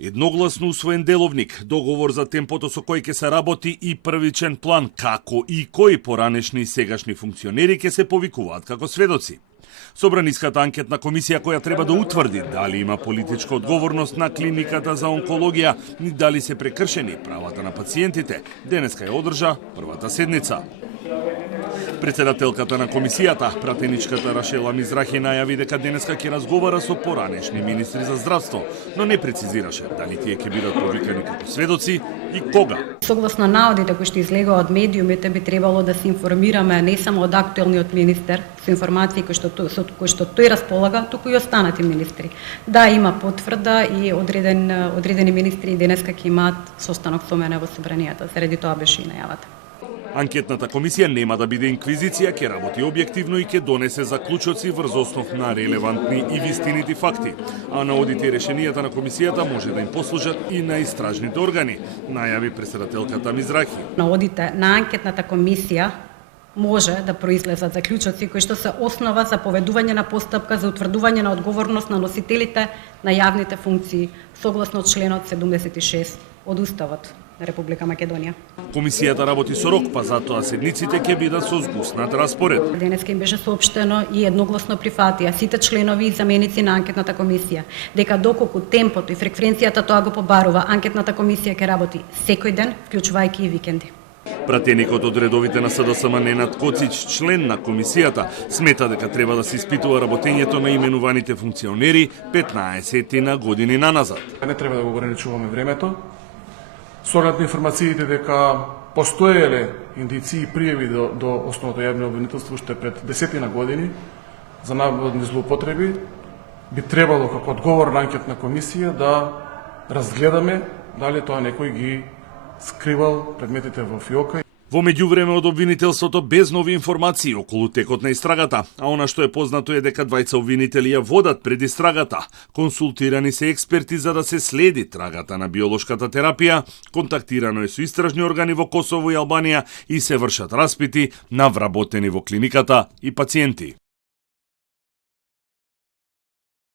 Едногласно усвоен деловник, договор за темпото со кој ќе се работи и првичен план како и кои поранешни и сегашни функционери ќе се повикуваат како сведоци. Собраниската анкетна комисија која треба да утврди дали има политичка одговорност на клиниката за онкологија и дали се прекршени правата на пациентите, денеска ја одржа првата седница. Председателката на комисијата, пратеничката Рашела Мизрахи, најави дека денеска ќе разговара со поранешни министри за здравство, но не прецизираше дали тие ќе бидат повикани како сведоци и кога. Согласно наодите кои што излегува од медиумите, би требало да се информираме не само од актуелниот министер со информации кои што тој располага, туку и останати министри. Да, има потврда и одредени министри денеска ќе имаат состанок со мене во собранието, заради тоа беше и најавата. Анкетната комисија нема да биде инквизиција, ќе работи објективно и ќе донесе заклучоци врз основ на релевантни и вистинити факти, а наодите и решенијата на комисијата може да им послужат и на истражните органи, најави председателката Мизрахи. Наодите на анкетната комисија може да произлезат заклучоци кои што се основа за поведување на постапка за утврдување на одговорност на носителите на јавните функции, согласно членот 76 од Уставот на Република Македонија. Комисијата работи со рок, па затоа седниците ќе бидат со згуснат распоред. Денеска им беше соопштено и едногласно прифатија сите членови и заменици на анкетната комисија дека доколку темпото и фреквенцијата тоа го побарува, анкетната комисија ќе работи секој ден, вклучувајќи и викенди. Пратеникот од редовите на СДСМ Ненад Коцич, член на комисијата, смета дека треба да се испитува работењето на именуваните функционери 15 на години наназад. Не треба да го ограничуваме времето. Со оглед на информациите дека постоеле индиции и пријави до основното јавно обвинителство уште пред 10 на години за наводни злоупотреби, би требало како одговор на анкетна комисија да разгледаме дали тоа некој ги скривал предметите во фиока. Во меѓувреме од обвинителството без нови информации околу текот на истрагата, а она што е познато е дека двајца обвинители ја водат пред истрагата. Консултирани се експерти за да се следи трагата на биолошката терапија, контактирано е со истражни органи во Косово и Албанија и се вршат распити на вработени во клиниката и пациенти.